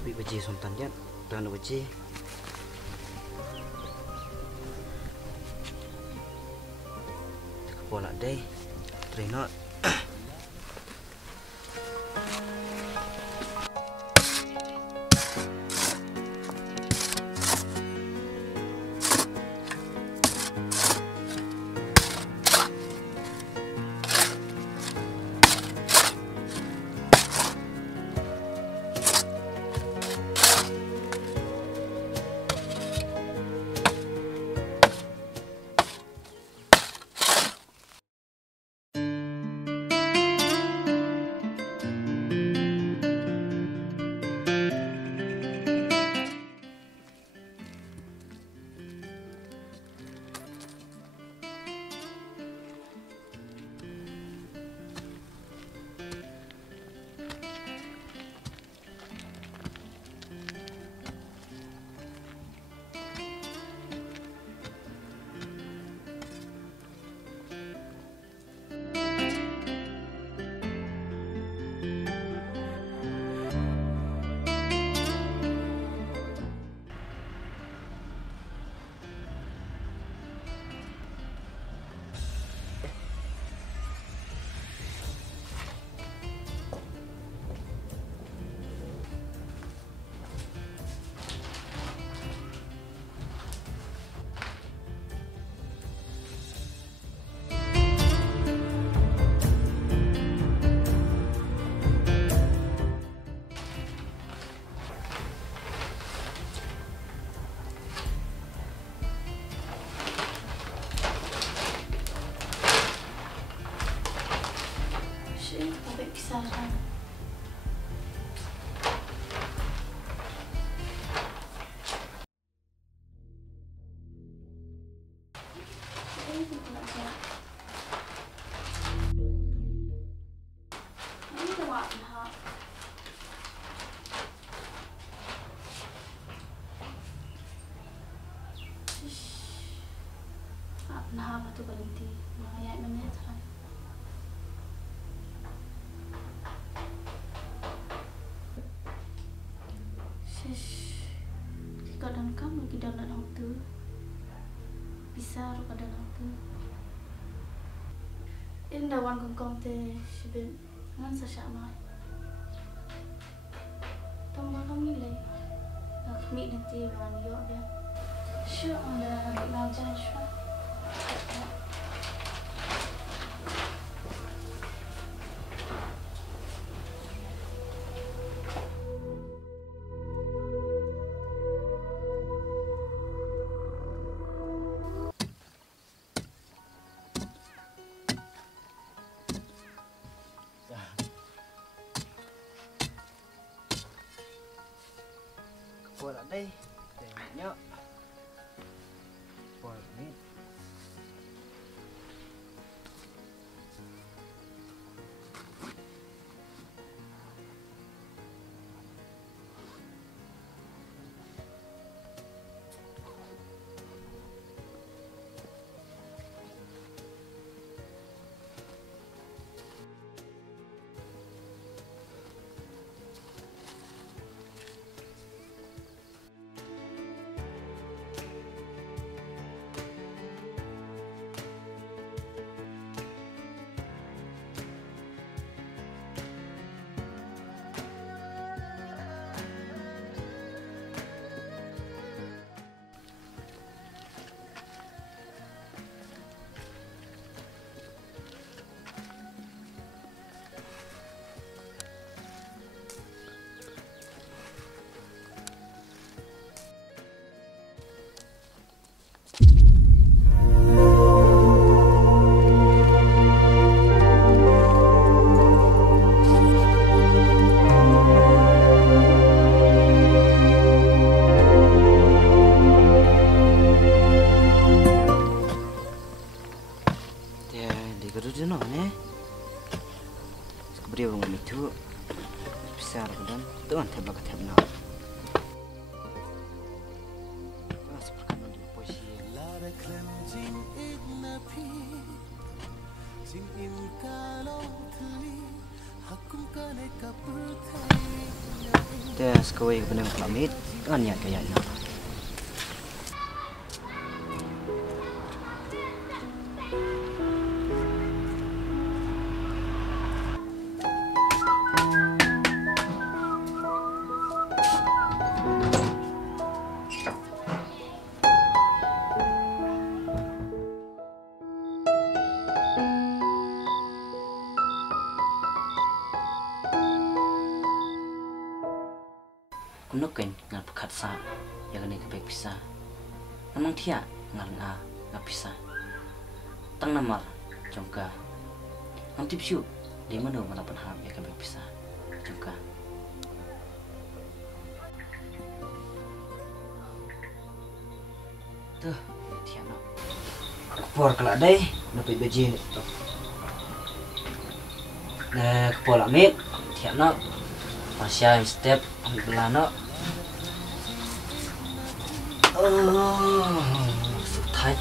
Bị biji sontan dia, tangan biji. Kepala deh, trainer. Pisahan. Ini tuh warna. Warna apa tuh berhenti? Maya namanya terang. Kadang kamu lagi dalam waktu bisa rupa dalam waktu indah wan kong teh sibin ngan sasama tambah kami leh kami nanti wan yo ya shu ada ngajar shu Bola deh, tengoknya. Bola ini. Tes kowe bener pamit kan ya kayaknya. Kunukin ngal pekat sa ya kene kebek bisa. Namang dia ngal nggak bisa. Tang namar jongka. Ang tipsyu dia mana mana penham ya kebek bisa. Jongka. Tuh, dia no. Kepor kelak deh, napi beji tuh. Nah, kepor amit, dia no. Masya step belano. So tight.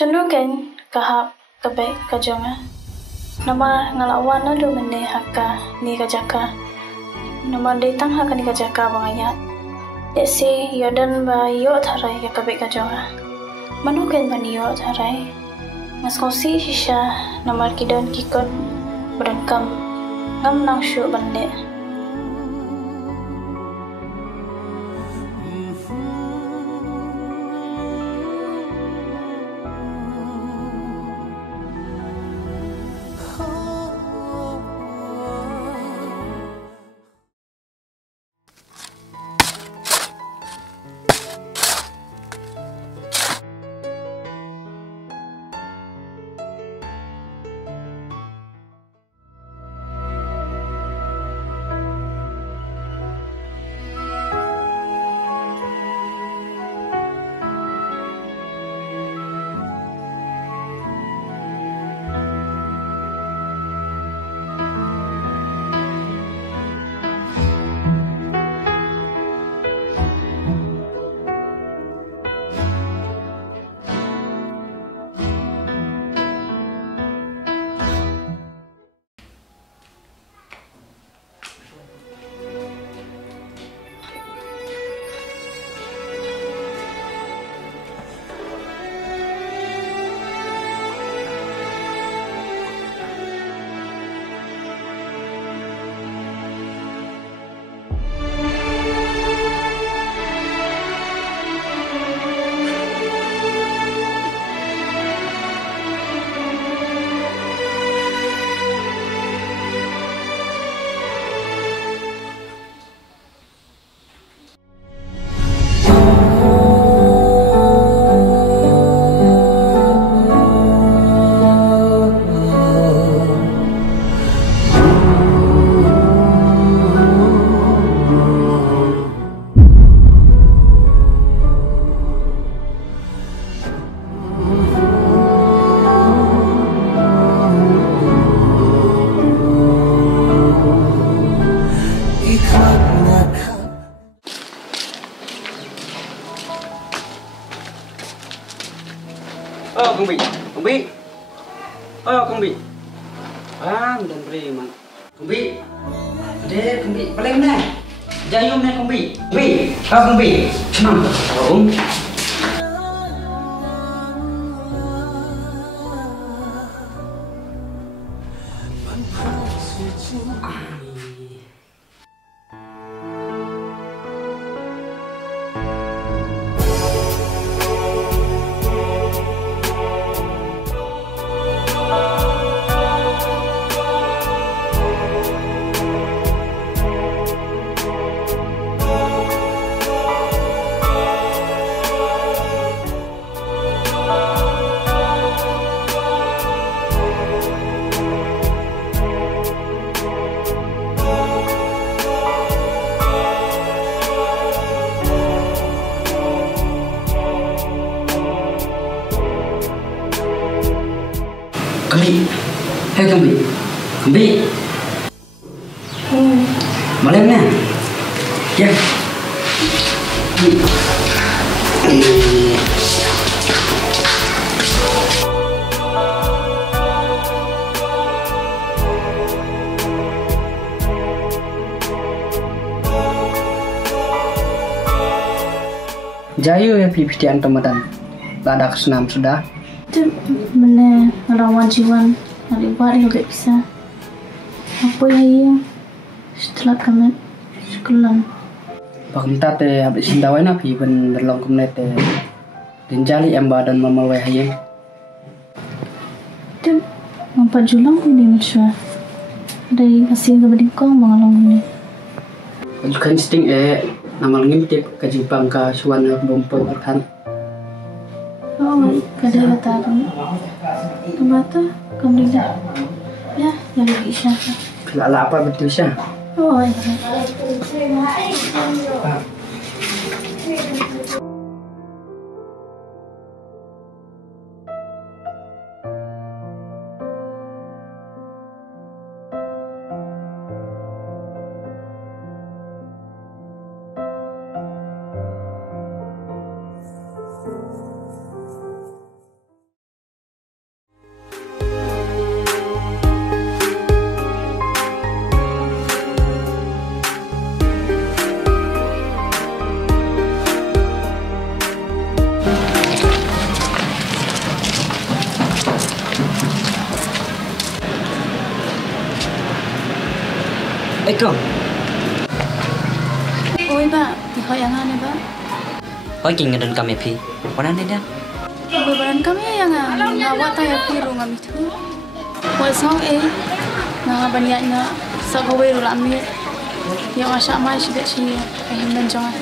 Cenduken kahap kebek kajonga. Nama ngalawan na dumene haka ni kajaka. Nama datang haka ni kajaka bangayat. Desi yodan ba yo tharai ya kebek kajonga. Manuken ban yo tharai. Ngaskosi shisha nama kidon kikot berengkam. Ngam nang syu bande. Ade man. Kumbi. Ade kumbi. Paling mana? Jayum na kumbi. Kumbi. Kau kumbi. Senang. Om. Kumbi. Hei kumbi. Kumbi. Boleh mana? Ya. Jayu ya pipitian teman-teman. Ada kesenam sudah. Itu mana ngelawan jiwan hari hari juga bisa. Apa yang setelah kami sekolah. Pakumta te abis sindawai na pi ben berlong kumne te denjali emba dan mamalwai hayeng. Itu ngapa julang ini mesra. Dari kasih ke bedingkong mengalong ini. Kajukan sting namal ngintip kajipang ka suwan bompo arkan. Oh, kada kata tu. Kemata kami dah. Ya, yang bisa. Lala apa betul sya? Oh, ya. Eko. Oi, Pak. Ihoi yang ane, Pak. Hoi king ngedan kami pi. Wanan ni dan. Bebaran kami yang ngawat tayo piro ngami tu. Wal song nga banyak na sa gawe ro lami. Yang asya mai sigat si dan jangan.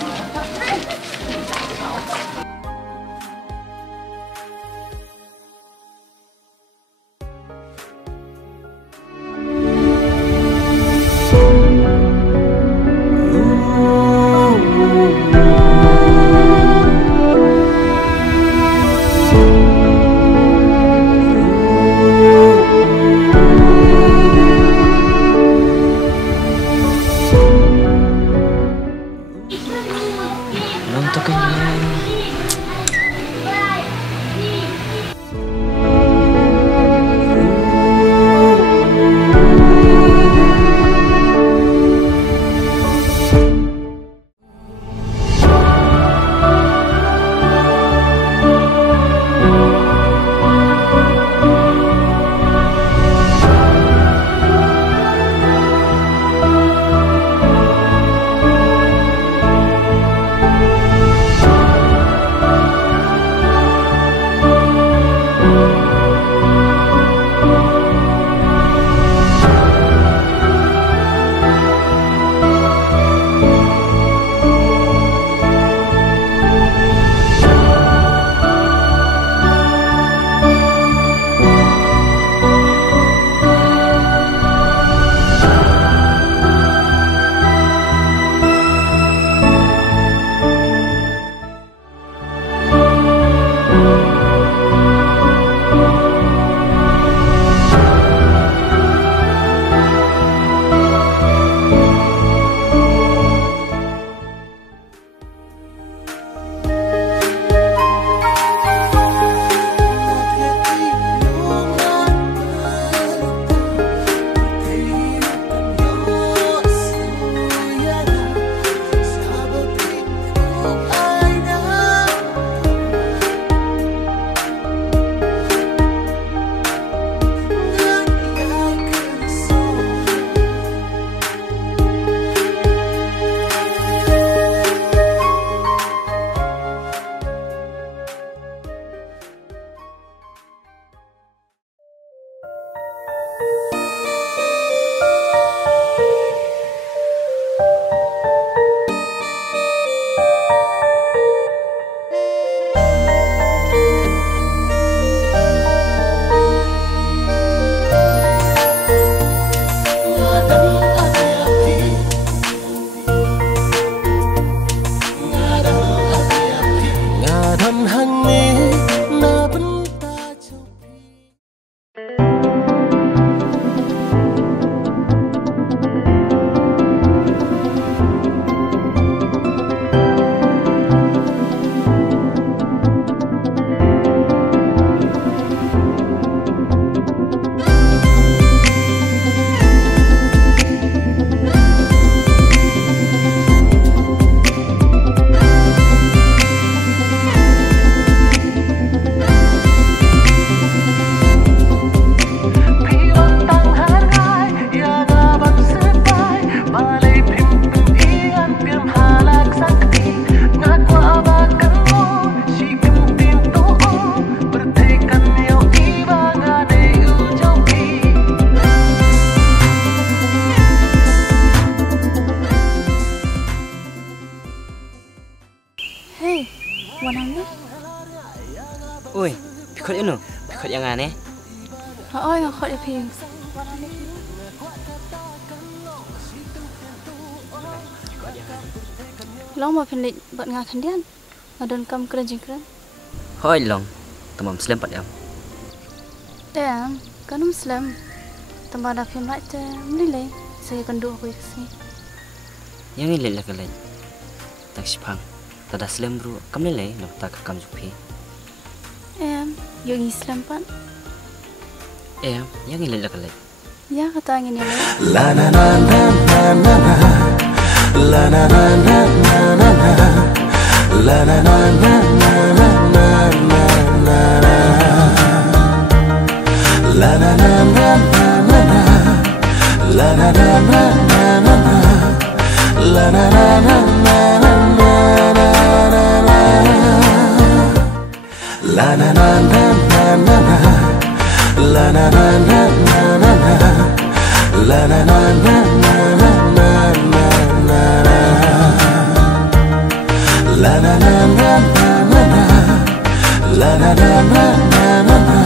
Pikot ya no, pikot yang aneh. Oi ngakot ya pi. Long mau pendek buat ngakan dia. Ngadon kam kerajin keren. Hoi long, tamam Muslim pat yam. Dan kan Muslim. Tambah dah film like tu, menilai saya kendu aku kesini. Yang ini lelak lelak. Tak sipang, tak ada Muslim bro. Kamu nilai, nak tak kam jupi. Yung Islam pan. Yang ini lelak lelak. Ya kata angin yang La na na na na na na. La na na na na na na. La na na na na na na na na. La na na na na na na. La na na na na na na. La na na na na na na. La na na na na na na. La na na na na na na. La na na na na na na na na. La na na na na na na. La na na na na na na.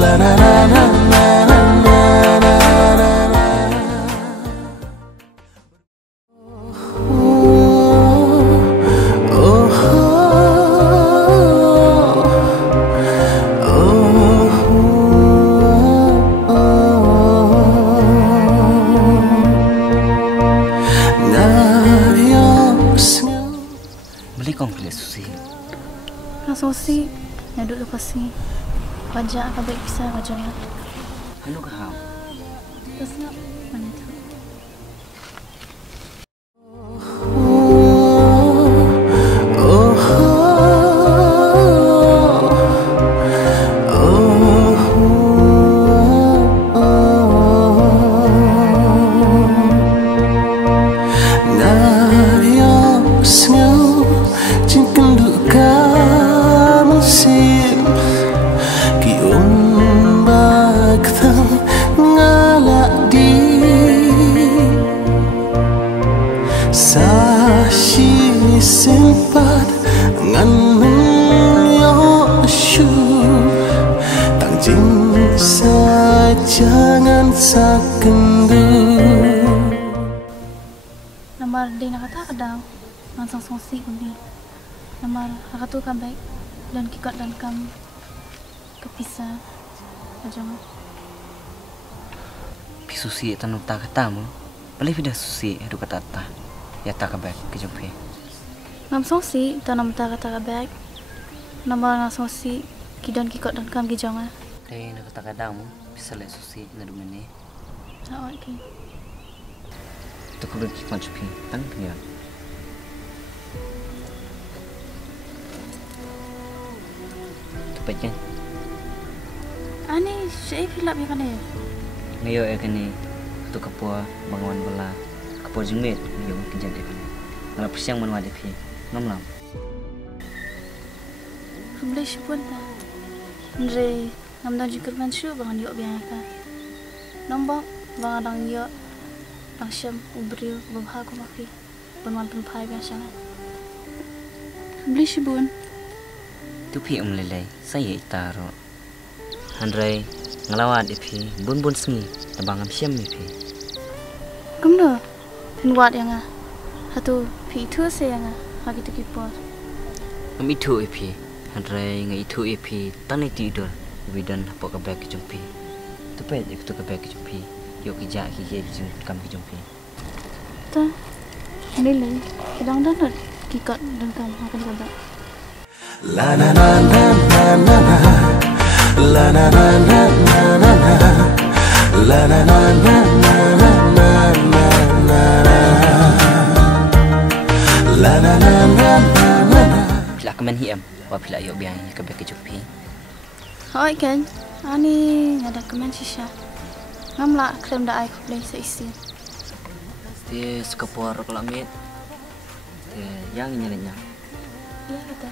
La na na na na na na. Beli kong pilih susi. langsung si duduk lepas ni. Wajah apa baik bisa wajahnya. Anu kaham. Terus nak mana tu? Sempat ngan yo shu tang jing sa jangan sakendu Nomor di nak kata kadang langsung songsi kami. Nomor aku tu kan baik dan kikot dan kam kepisah jangan. Pi susi tanu tak katamu. Beli video susi adu kata ta. Ya tak kabek kejumpi. Ngam songsi tanam kata baik. Nomor ngam songsi kidan kikot dan kam gijangan. Kaya nak kata kadamu bisa le susi na dumene. Oh, okay. Tu kudu kikot jupi tang punya. Tu peknya. Ani saya filap ni kan ya. Ngayo kini tu kapua banguan bola. Kapua jumit ngayo kerja dia kan. Kalau persiang mana ada pi. Ngam lam. Boleh pun tak. Andre ngam dah juga mansyu bangan yuk biasa. Nombor bangan dang yuk langsam ubrio babha ko mafi. Banwan penpai biasa. Boleh pun. Tu pi lelai saya itaro. Andre ngelawat pi bun sengi tabang am siam pi. Kamu penguat yang ah. Hatu pi tu saya yang ah. Hagi tu kipor. Am itu pi. Andre ngai itu pi tani tidur. Bidan apa kabek kejumpi. Tu pe ik tu kabek kejumpi. Yo kijak kiki kejum kam kejumpi. Ta. Nilai kadang dah nak kikot dan kam akan kabar. La na na na na na na. La na na na na na na. La na na na na na na na na. La na na na na na. Pila kemen hiam. Wa pila yo biang kabek kejumpi. Hai kan. Ani ada kemen sisa. Ngamla krem dah aku boleh seisi. Dia sekapur kelamit. Dia yang nyalanya. Ya kata.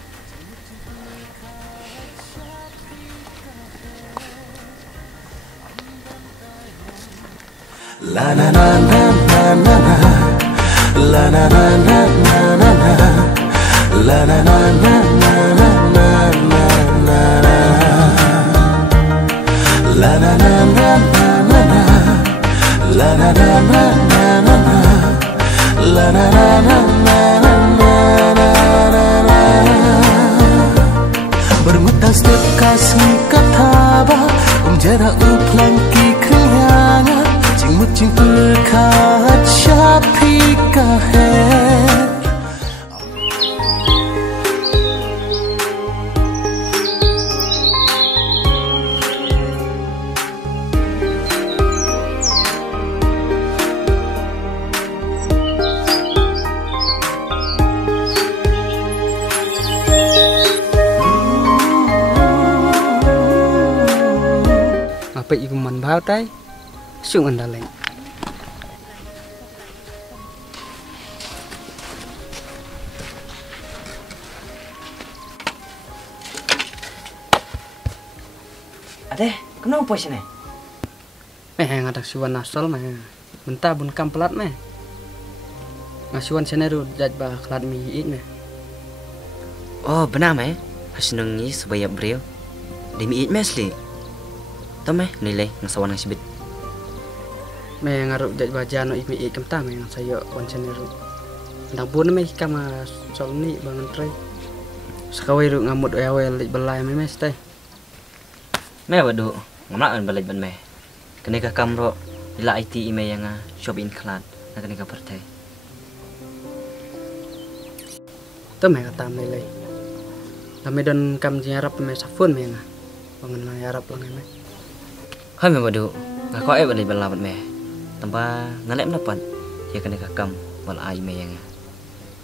La na na na na na na. La na na na na na na. La na na na na na na na. La na na na na na na. La na na na na na na. La na na na na na na na. Bermutang setiap kasih kata bah jara uplang ki kenyanga cing mucing perkat syapi kaher. Apa iku man bau tai sung andaleng. Ade, kenapa sini? Ngadak suan asal meh. Mentah bun kampelat meh. Ngasuan seneru jaj bah kelat mi it meh. Oh, benar meh. Hasenengi sebaya bril. Demi it mesli. Tome nilai ngasawan ngasibit. Meh ngaruk jaj bajano it mi it kemta meh sayo wan seneru. Ndang pun meh kama sol ni bangun trai. Sekawai ru ngamut awel lik belai meh mes teh. Meh wadu ngamlaan balik ban meh. Kenika kamro ila IT ime yang shop in klat na kenika partai. Tome kata nilai. Dami don kam jarap meh safun meh nga. Bangun meh jarap lang meh. Hai meh wadu ngako balik balabat meh. Tanpa ngalek mendapat ya kenika kam wal ai ime yang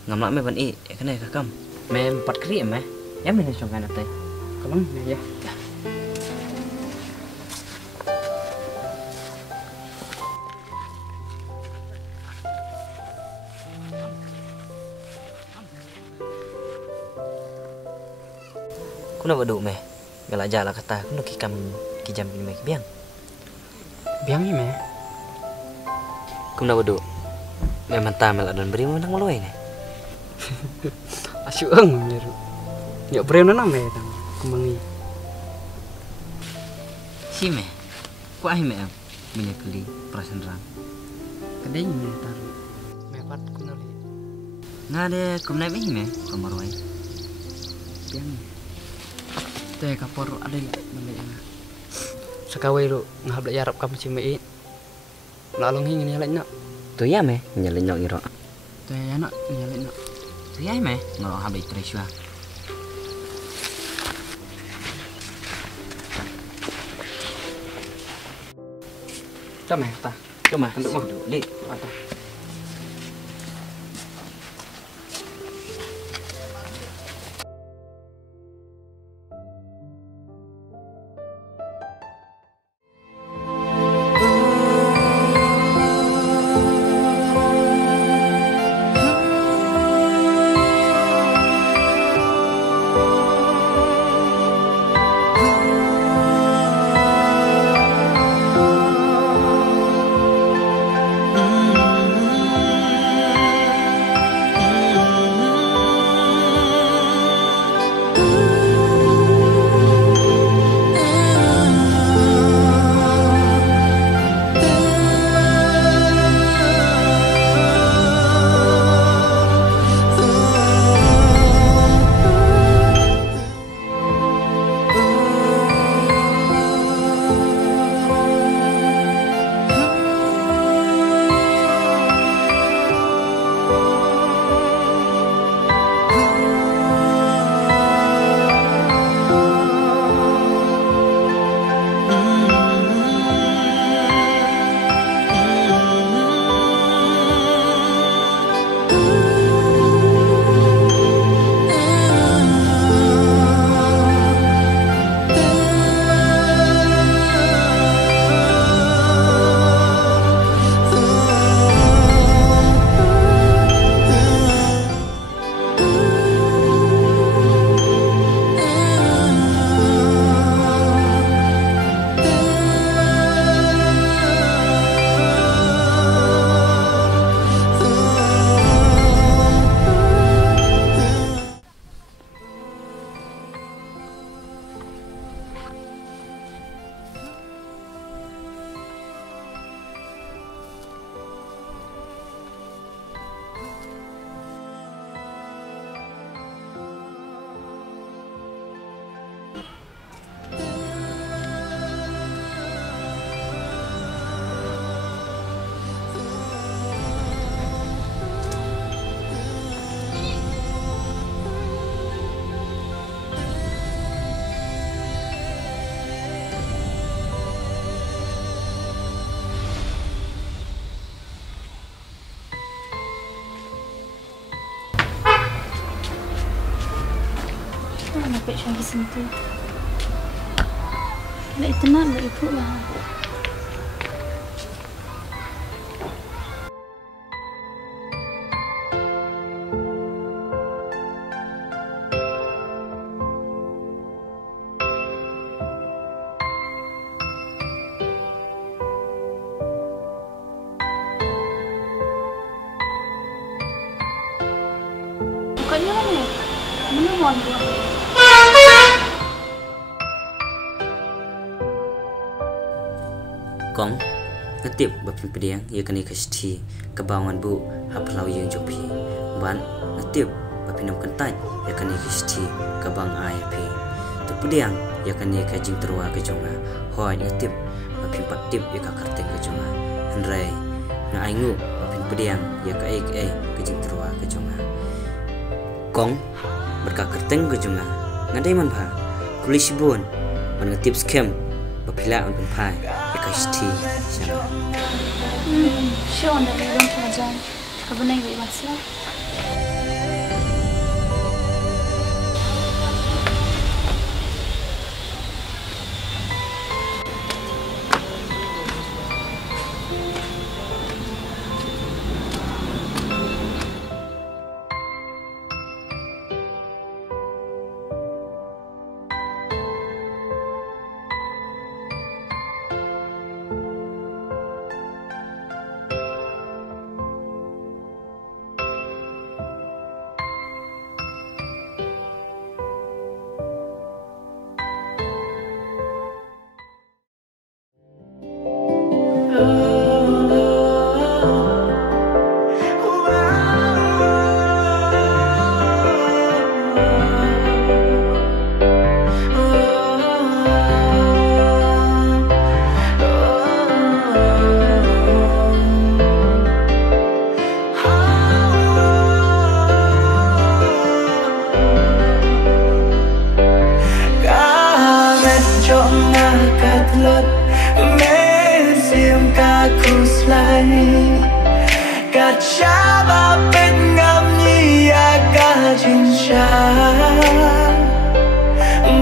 ngamlak meh ban i ya kenika kam. Meh 4 kri meh. Ya meh songkan atai. Kalong meh ya. Kuna wadu meh. Galak jala kata kuna kikam kijam ini meh biang. Biang ni meh. Kuna wadu. Meh mantah mel adon beri menang meluai ni. Asyuk menyeru. Ya breu nana meh tang kemangi. Si meh. Ku ai meh minyak keli perasaan rang. Kadai meh taru. Meh pat kuna li. Ngade kumnai meh meh kamaroi. Biang. Teh kapor ada balik na. Sekawai lu ngahab yarap kamu cimei. Lalong hingin nyalek nak. Tu ya meh nyalek nyok iro. Teh anak nyalek nak. Tu ya meh ngoro habis tresua. Cuma ta. Cuma Untuk mah. Li. Atau. pek lagi sentuh. Lek tenang lek ibu lah. Bukannya mana? Mana mohon buat? Kong ngetip bapin pediang ya kani kasti kebangan bu haplau yang jopi ban ngetip bapin nam kentai ya kani kasti kebang api tu pediang ya kani kajing terua ke jonga hoi ngetip bapin patip ya kakarteng ke jonga henrai na aingu bapin pediang ya ka kajing terua ke jonga Kong berkakarteng ke jonga ngadai man pha kulisi bon ban ngetip scam bapila on pai Kasti siapa? Siapa nak belum pelajar? Kapan nak ibu bahasa? Kacaba pengami agajincha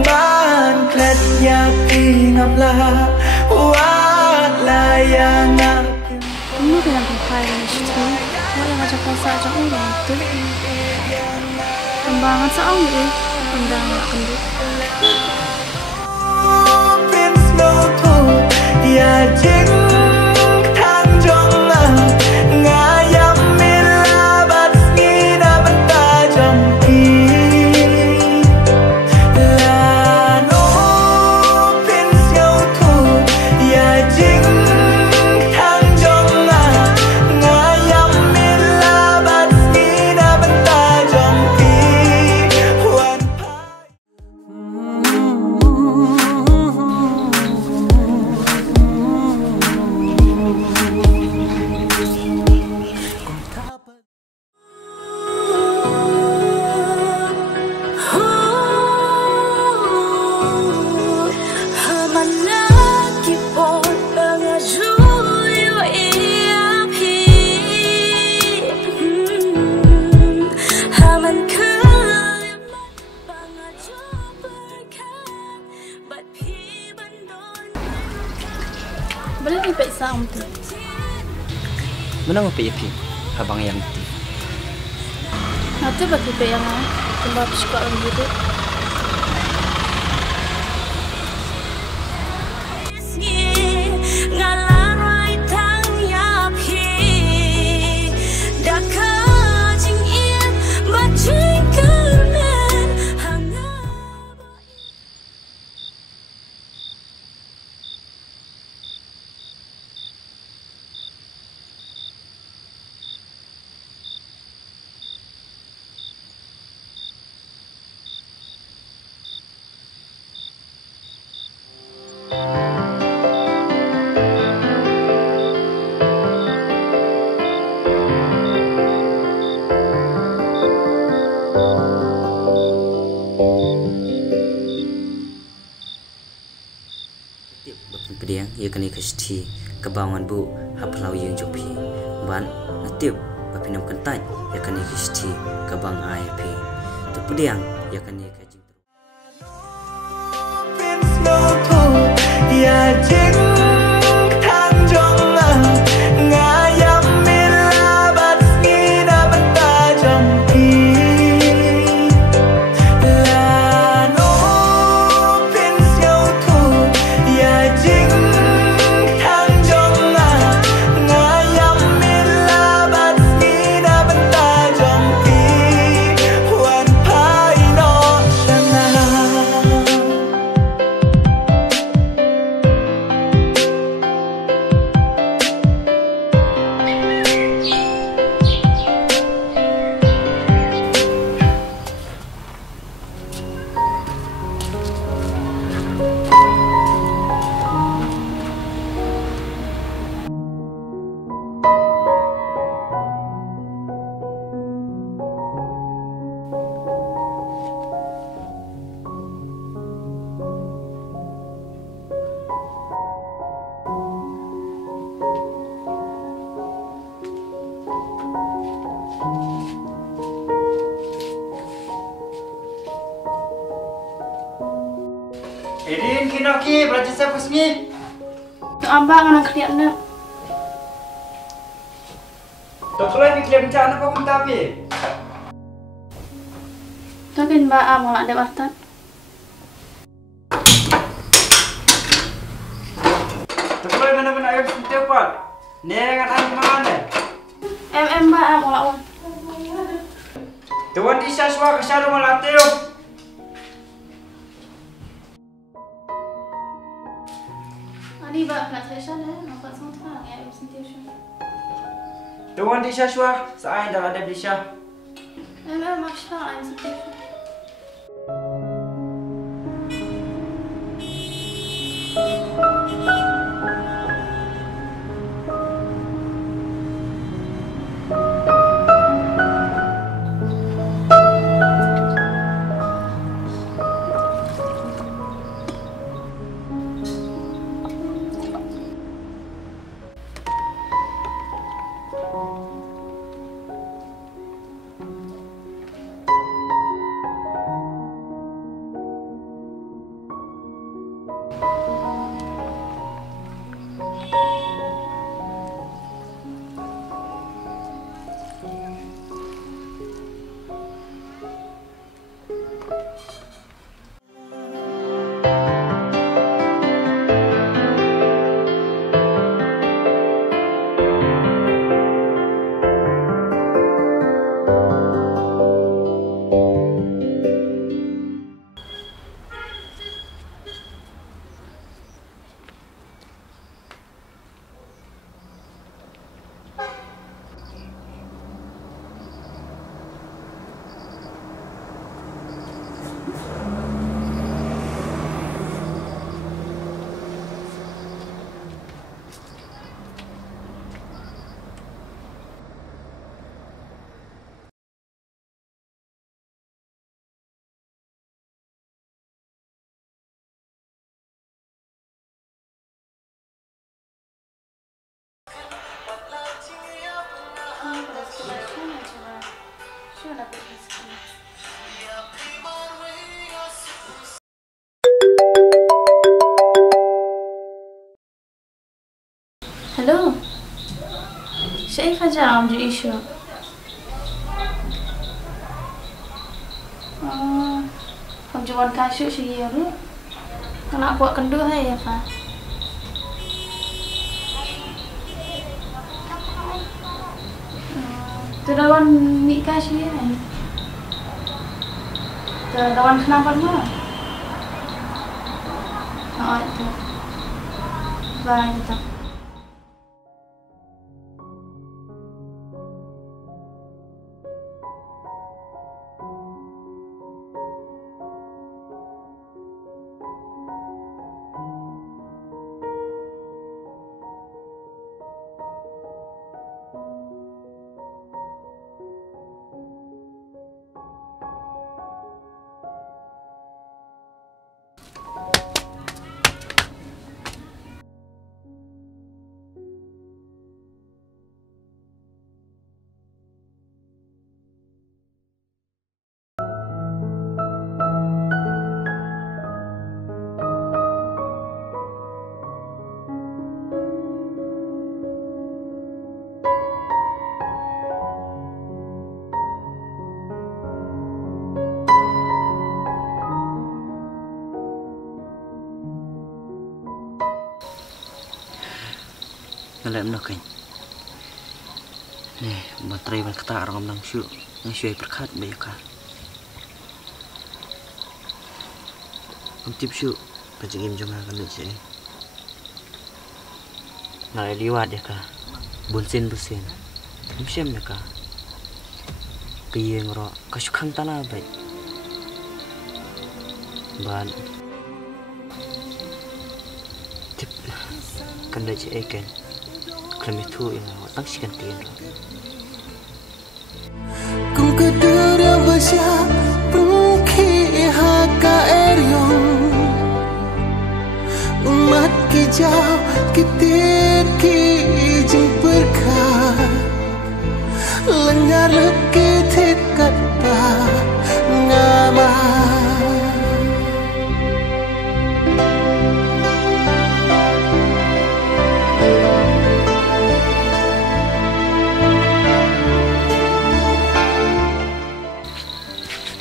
ban kletnya pingamla walayana Kamu bilang pakai itu, mau yang ngajak pasal aja orang itu. Kembangan seorang ni, undang nak kenduk. Prince no tu ya jing thang jong ngayam mila bat ngina benta jong pi la no Prince no tu ya jing thang jong ngayam mila bat ngina benta jong pi wan Boleh ni pek sang tu. Menang apa ya pi abang yang ti Nanti bagi pek yang sebab suka orang gitu. pediang ya kani kasti kebangan bu haplau yang jopi ban ngetip bapinam kentai ya kani kasti kebang api tu pediang ya kani kajing ya chính thang trong ngayam mila bat ngina banta trong ki là nó pin siêu thu ya chính thang trong ngayam mila bat ngina banta trong ki wan pai no shana. Edin kinoki belajar siapa sini? Abang anak kerja Tak boleh diklaim macam apa pun tapi. Tapi mbak abang ada wartan. Tak boleh mana-mana ayo setiap pak. Nengan hari mana? Mbak abang lawan. Tuan Isa suah kesana malateo. Ani mbak nak saya sana, nampak semua terang ya ibu sendiri. Tuan Isa suah saya dah ada bisa. Masya Allah ibu sendiri. Hello. شايفة جا عم جي شو Không cho con ca sữa gì nữa. Con nak buat kendu hai ya, Fa. Tu dawan ni ka sih hai. Tu dawan kenapa mah? Oh itu. Bye kita. ngalem no kan nih materi ban kata orang nang syu ngasih perkat banyak kan tip syu kajing jonga kan sih ngalai liwat ya ka bunsin Msiam ya ka piye ngro kasukang tanah baik ban tip kan da je eken klemitu yang tang sikan tian Kung kedur yang besar Pengki haka eryong Umat kijau Kitit kijing perkat Lengar lekitit kata Ngama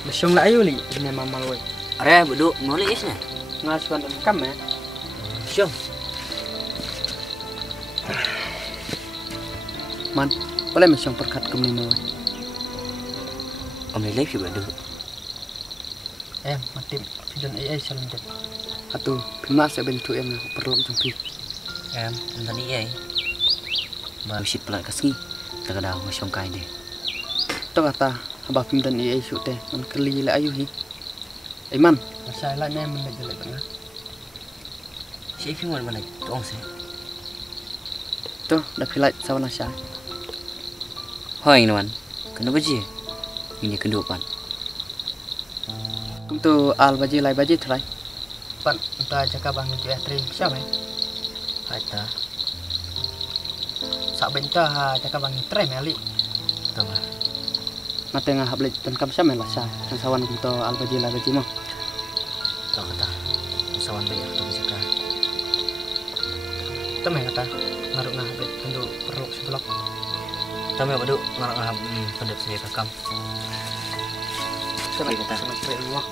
Masyong la ayu li ini mamal we. are budu ngoli isnya Ngasuan kam ya. syong Man, boleh masyong perkat ke mlima we. om lelai fi budu Mati pidon ai salam dep. Atu pima sa bentu em perlu jumpi. dan iya baru sip pula kasih tak ada masyong kai deh To kata abah pimdan ai su teh man keli la ayu hi. Man, masa la ne men jelek banget. si fi mau mana tong sih To dah pilai sawana sya. hoi nawan kenapa sih ini kendupan Untuk al baji lai baji try. Pan entah jaka bang itu tri siapa? kata Sak benta ha jaka bang tre meli. tahu Mate nga hablet dan kam siapa lah sya. Sang sawan untuk al baji lai baji mah. tahu kata sawan baik atau bisa kah Teme kata ngaruk nga hablet untuk perlu seblok. tahu ya budu ngarang pendap saya rekam Sangat kata sangat tre luah.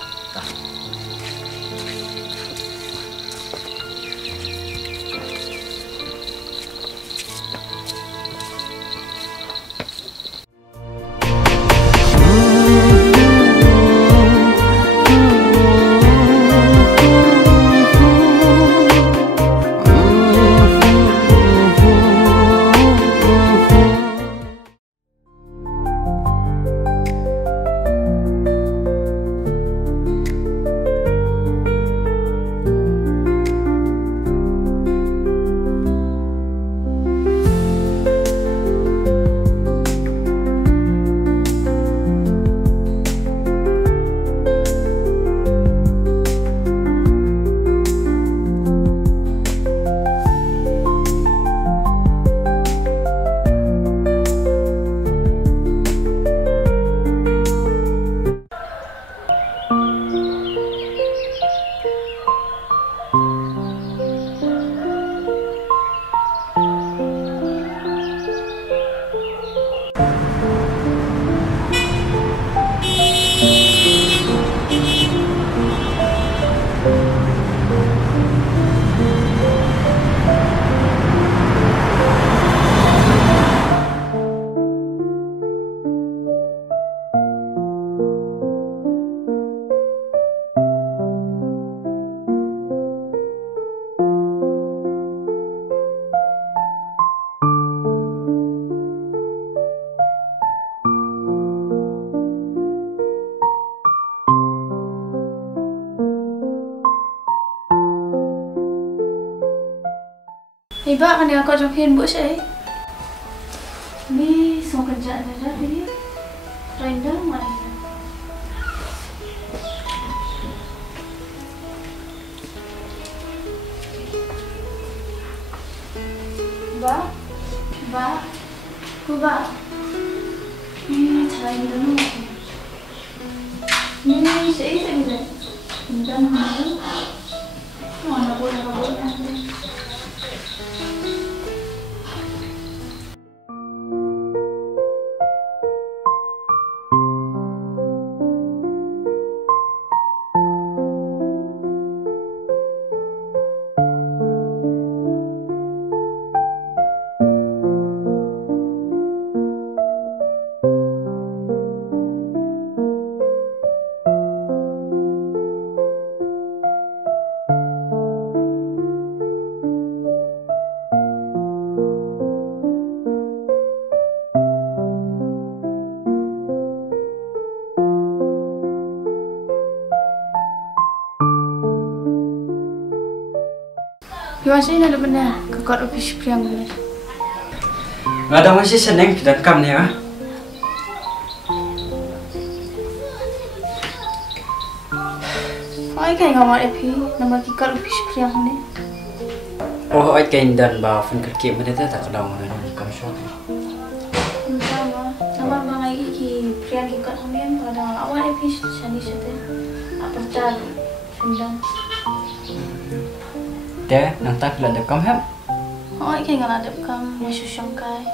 Iba kan yang kau jokin bu sih. Ni semua kerja aja dia. Renda mana? Ba, kuba. Ni cari dulu. Ni sih ni. Dan mana boleh. Masih ada benar kekot ofis priang benar. Nggak ada masih seneng dan kam nih ah. Oi kayak nggak mau epi nama kekot ofis priang ni. Oh, ai kain dan bawa fun kerja mana tak kedau mana kam shot. Nama bang lagi ki priang kekot kami kadang awal epi sani sete. Apa tar sendang. Deh, nang tak ada kam hem. Oi kayak nggak ada kam masuk sangkai.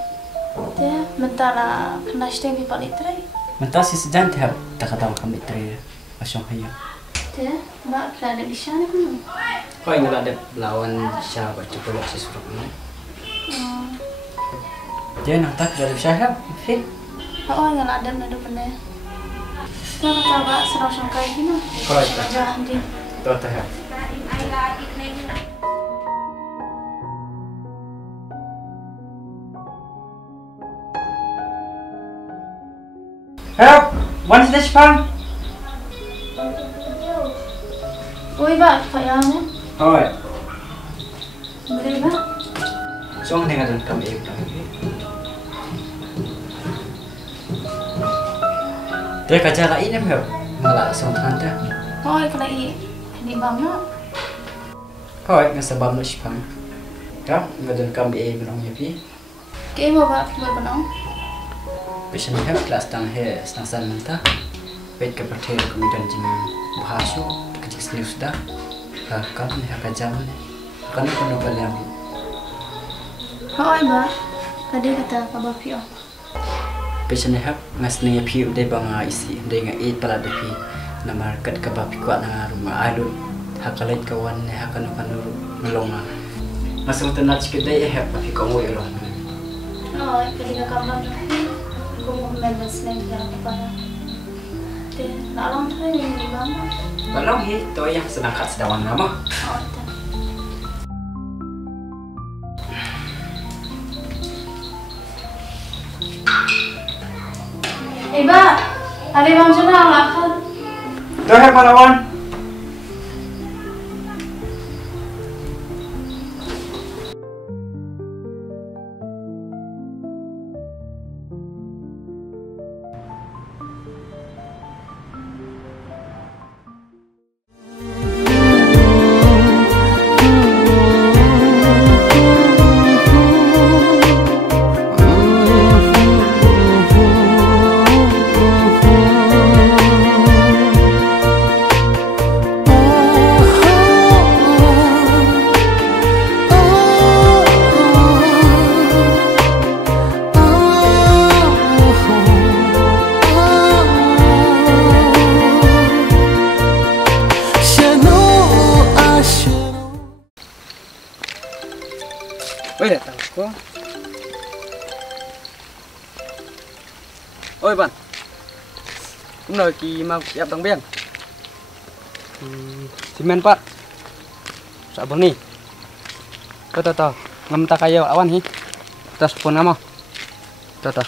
Deh, mentara kena steng pipa litre. Mentah si sejan teh tak kedau kam litre. Asyong hanya. Deh, mbak ada di sana kan? Kau ingin ada lawan siapa coba si suruh ni. Dia nang tak ada siapa? Fit. Oh, nggak ada benar. Kita kata serau sangkai gini. Kau tak. Jangan di. Tuh teh. Help! One slash pang. Oi, mbak, kayak apa? Oi. Boleh, mbak? So ang dengan kami yung kami. Dia kaca lain ya, Mel. Malah song tante. Oi, kalau ini bangna. Oi, nga sabab na sipang. Ya, ngadun kami yung pi. Kayak mau mbak, mau benang? Bisa nih kelas tang he stangsan menta. Baik ke percaya kemudian jim bahasa kecil sendiri sudah. Kan nih kaca mana? Kan kono kalian. Oi, mbak. Tadi kata kabar pio. Bisa nih ngas nih pi udah bang isi udah ngai pala pi. Nama kat kabar pi kuat nang rumah alun. Hakalait kawan nih hakan melonga. Masuk tenat sekidai pi kamu ya loh. Oi, ketika kabar kung members na yung apa na. Naalang tayo yung ibang. Walang ito yang sedangkat sedawan nama. Oo, ito. Iba, hari bang siya na lakad. Doher palawan. Oi, datang ko. Oi, Ban. Cũng nơi kỳ mau siap tang biang. Simen, Pak. Sabon ni. To. Ngam ta kayo awan hi. Tas pun ngamo. To.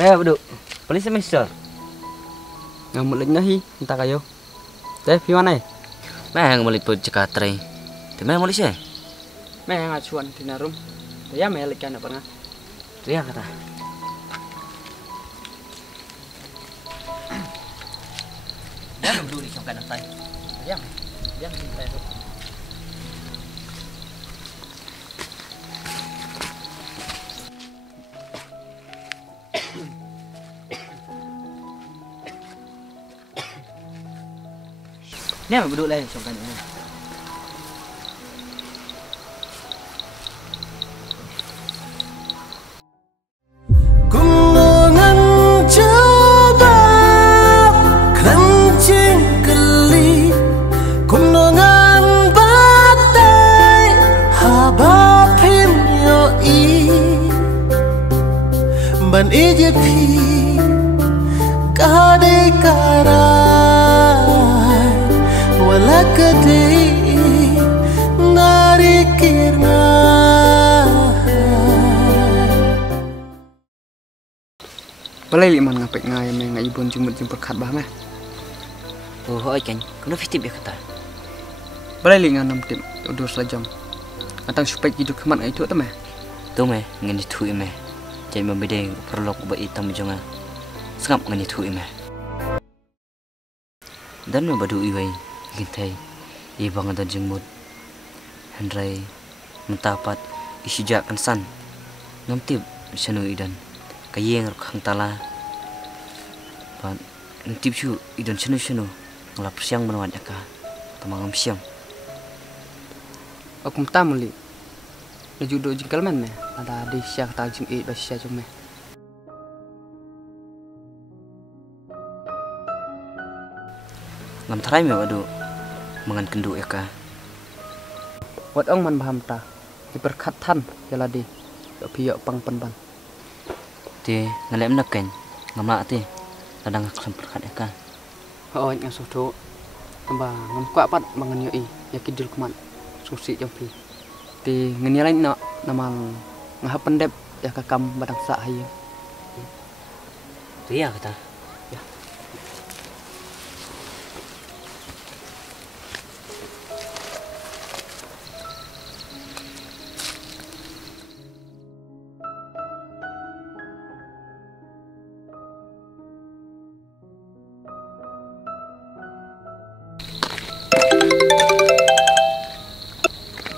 Ada beduk. Polis semester. Ngamuk lagi nahi, entah kayo. Teh, pi mana? Meh ngulit po cekak tray. Di mana polis ya? Meh ngacuan di narum. Ya meh likan apa ngah. Dia kata. Dah dulu di songkan tay. Yang tay tu. Ni apa beduk lain songkan ini. Gunungan coba kencing geli, gunungan batai habapim yoi, ban ijepi kadai karai wala kadai narikirna. Balai liman ngapek ngai me ngai ibon jumut jum perkat bah meh. Oh oi kan, kuno fitip ya kata. Balai li nganam tim udur selajam. Atang supaya hidup kemat ngai tu meh. Tu meh ngani tu meh. Jadi membeda perlu buat hitam jangan. Sengap ngani tu meh. Dan membadu iwai gintai. Ibang ada jemut. Hendrai mentapat isijak kansan. Ngamtib sanu idan. Kayeng rukang tala. Pan ngintip syu idon sanu ngelap siang menuan jaka tamangam siang. Aku mtam li. Najudo jingkal men me. Ada di siak ta jing e basya jume. Ngam tarai me wadu mangan kendu eka. Wat ong man baham ta. Diperkat tan jaladi. Piyok pang penban. Ti ngalem naken ngamla ti ladang kelam perkat eka. Oh ngasuh tu. Tambah ngam kuat pat mangan yo i yakidul kuman. Susi jampi. Ti ngeni lain nak namal ngahap pendep ya kakam badang sak hayu. Tu ya kata. Ya.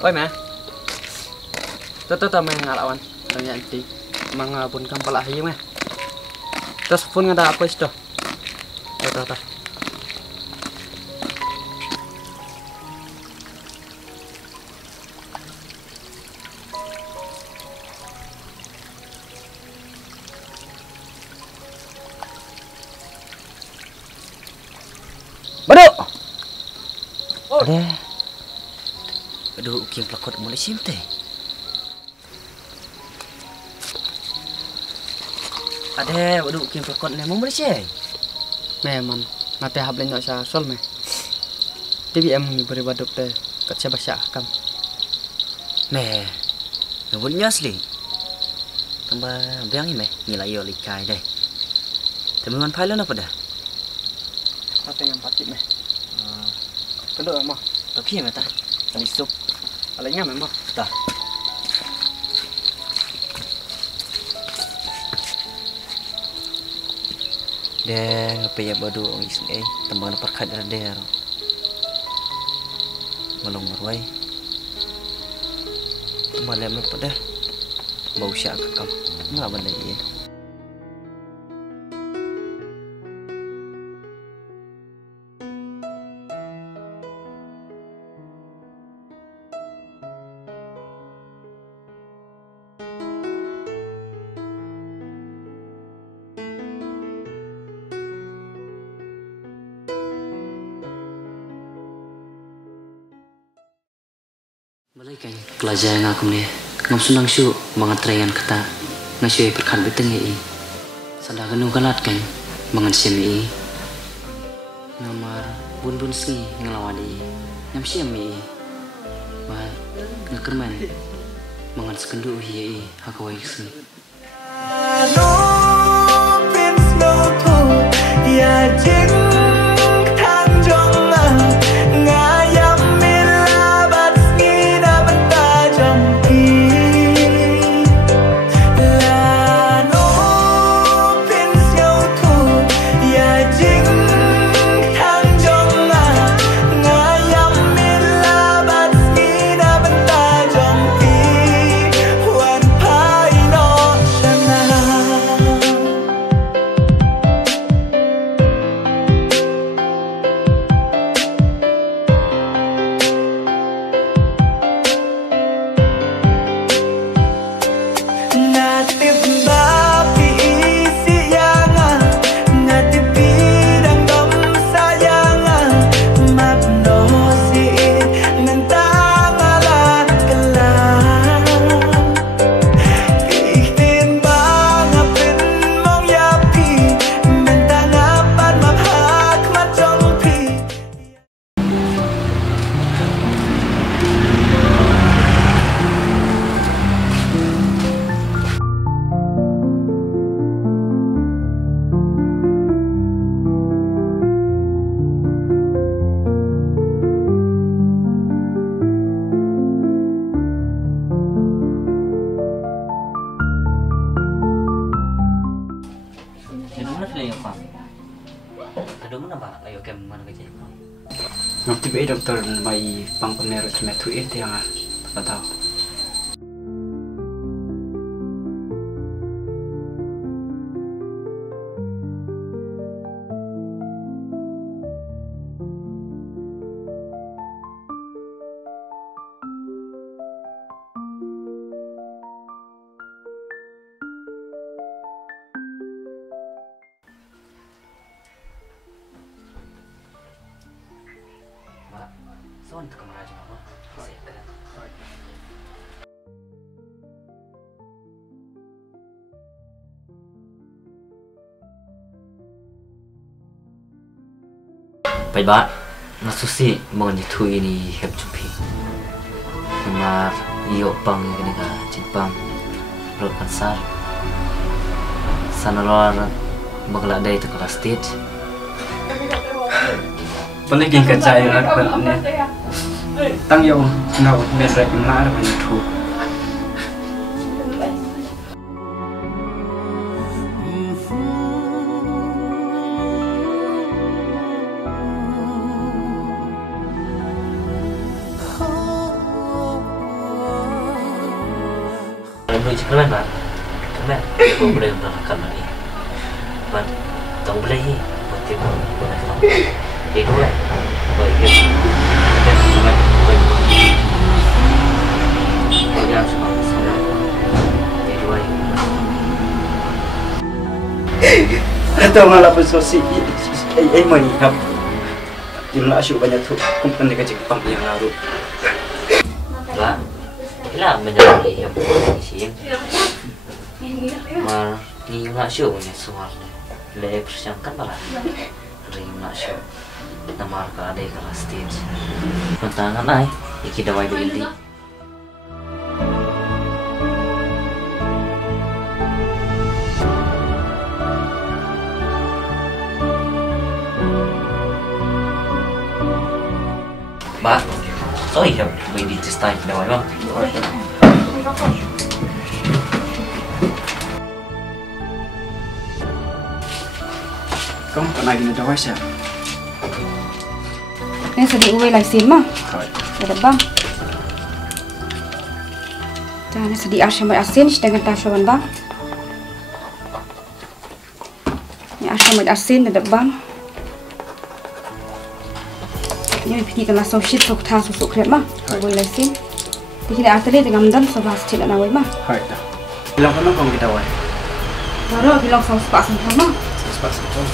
Oi meh. Toto meh ngalawan. Tanya nanti. Mga pun kampal ahi meh. Terus pun ngada apa itu? Toto. Baduk. Ada. Aduh, uking pelakot mulai simte. Ada, aduh, uking pelakot lemong mulai sih. Memang. Nanti hablen nyok sa sol meh. Tibi em ni beri baduk teh kat siapa syak kam. Meh, ngebunnya asli. Tambah biang meh, nilai yo likai deh. Temuan pilot apa dah? Nanti yang pakit meh. Kedua mah. Tapi ya mata, kami sup. Alainya memang. Dah. Deh, ngapa ya badu orang iseng tembang perkat der. Malong marwai. Tembang apa dah? Bau syak kam. Nggak benda ye. Balai kan pelajar yang aku ni ngam sunang syu mangan trayan kata ngasih perkan beteng i sada ganu galat kan mangan siam i ngamar bun si ngelawadi ngam siam i ba ngakerman mangan sekendu hi i hakawai sini Ada mana ba layo kem mana kerja kau? Ngam tiba doktor mai pang pemer metu itu yang tak tahu. Soan tu kamera aja mama. Saya kena. Baik ba, nasusi mengenai tu ini heb jumpi. Namar iyo pang ini ka cimpang road kansar. Sana luar bagla day tu kelas stage. Boleh yang kerja yang ada ni. Tang yang nak mereka benar banyak tu. Belum ceklan ba, ceklan. Kau boleh melakukan ni. But tak boleh. Betul boleh kalau. Itu lah. Baik. Dan sangat baik. Jangan semua. Itu baik. Atau malah bersosi. Mana hab. Jumlah asyik banyak tu. Kumpulan dekat Jepang yang lalu. Lah. Ila menjadi yang sih. Mar ni nak show ni soal. Le persiapkan malah. Ring nak show. Namar ka ada kelas stage. Pentangan ay, iki dawai begini. Ba, sorry ya, begini just time dawai bang. Kamu pernah gini dah wajah? Nên sẽ đi uống lại xin mà. Để đập băng. Cha nên sẽ đi asam mai asin dengan tasyawan bang. Ini asam mai asin để đập băng. Ini mình pergi kelas social sok thang susuk krep mah. Uống lại xin. Di sini artinya dengan dan sebab cila nak uống mah. Hai dah. Bilang kamu kamu kita wajah. Baru bilang sama sepak sentam mah. Sepak sentam.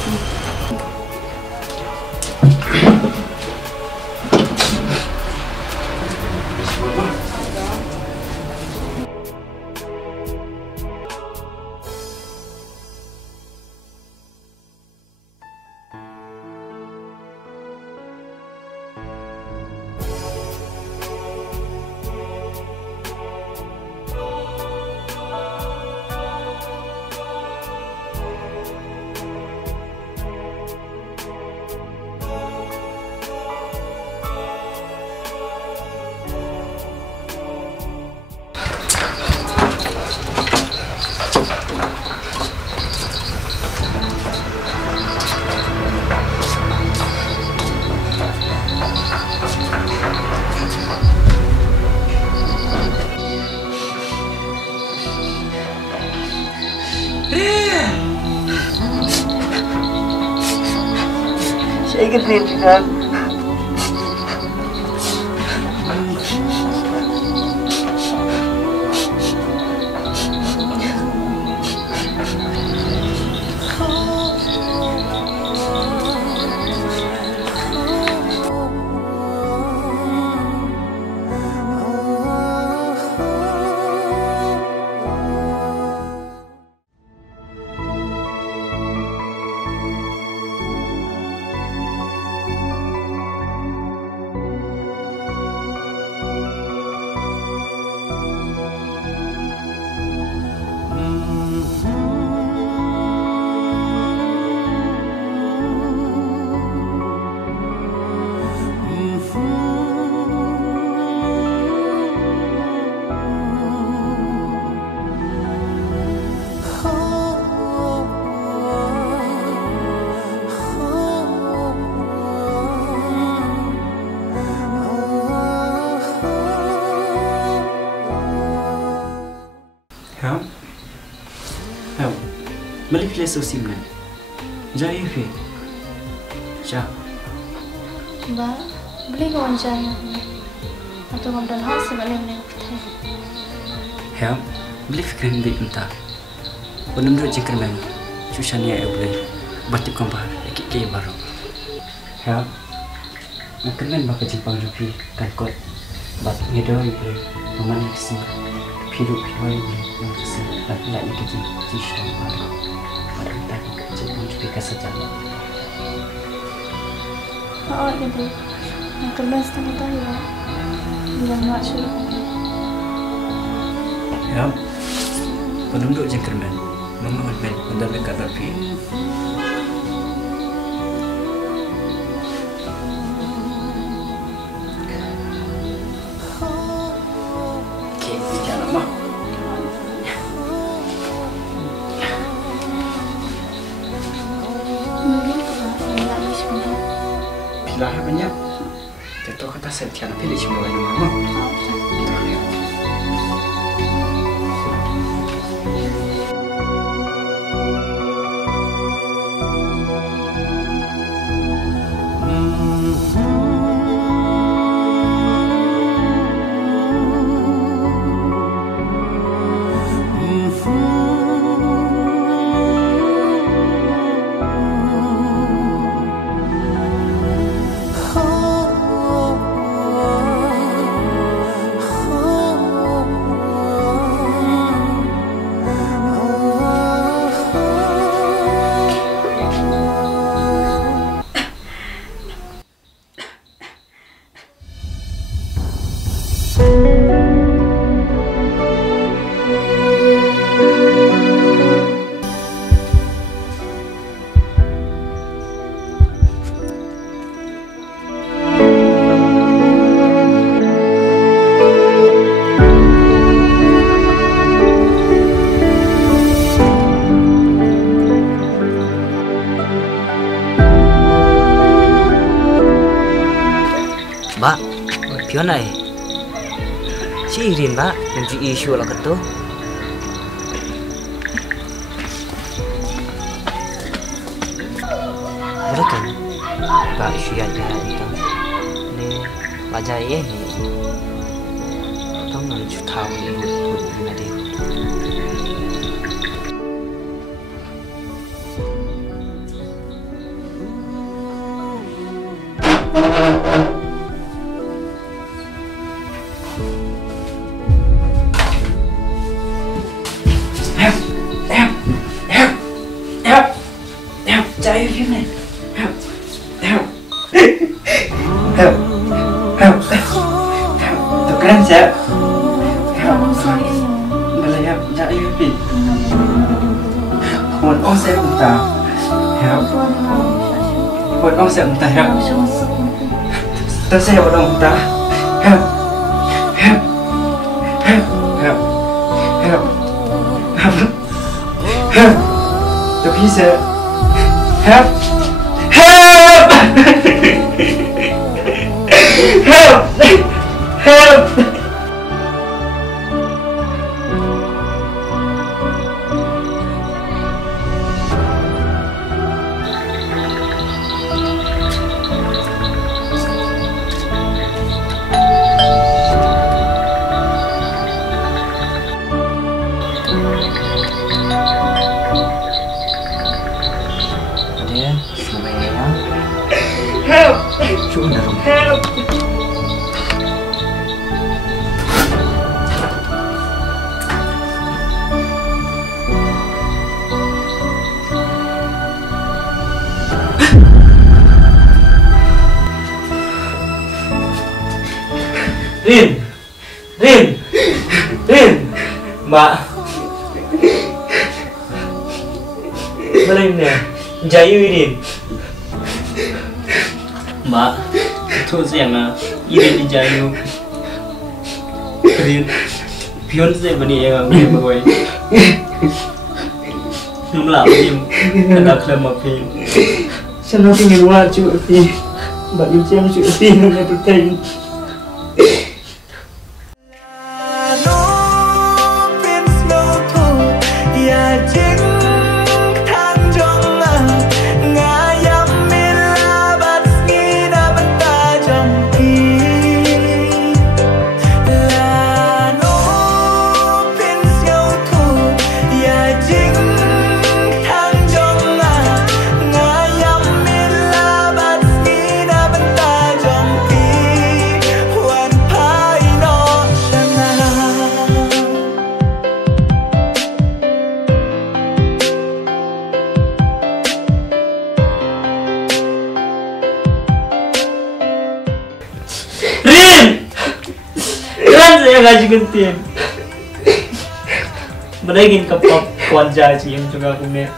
Saya ingat kan. Beli pilih sosim nih. Jaya fi. Ja. Ba, beli kawan jaya. Atau kamu dan hal sebalik ni kita. Ya, beli fikirin baik entah. Benar-benar jengkermen. Susahnya boleh batik kompar kayak baru. Ya, kermen bakal jempang rupi kan kot. Bat ngedoi boleh memanai kesini. Piru boleh yang kesini. Lagi kerja jisah baru. Baru tak jempang rupi kesaja. Oh, jadi yang kermen setengah tahu ya. Bilang mak suruh. Ya, penduduk jengkermen memohon mendapat rapi. Okey, jangan mah. Pilah banyak. Jatuh kata saya tiada pilih semua yang mah. Mbak, piona si Irin mbak, yang di isu lah ketu. Berkan, mbak isu yang itu, ni wajah ni,ต้องนำชุดเท้านี่ดูมาดิ Jaya phim này. Tuh keren sih. Boleh ya, jaya phim. Buat ông sẽ cùng ta. Buat ông sẽ cùng ta. Ta sẽ buat ông ta. Tuh bisa. Help! Help! Help! Help! Help! Help! Rin! Mbak! Balik ni, Jayu Rin. Mbak, itu siapa? Irin di Jayu. Rin, pion saya bani yang aku bawa. Nunggu tim, ada klaim apa? Saya nanti ngeluar cuci, mbak Yuci yang cuci nunggu bertain. yang ngaji gentin. Mereka kapap kuanja sih yang juga punya.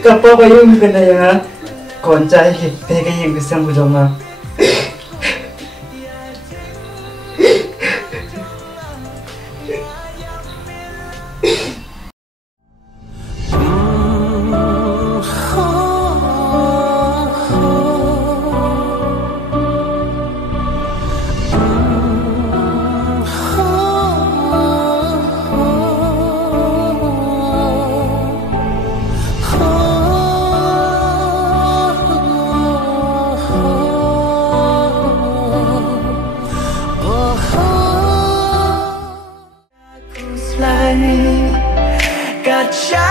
Kapal payung kena ya, koncai kita yang kesam bujoma. Kaca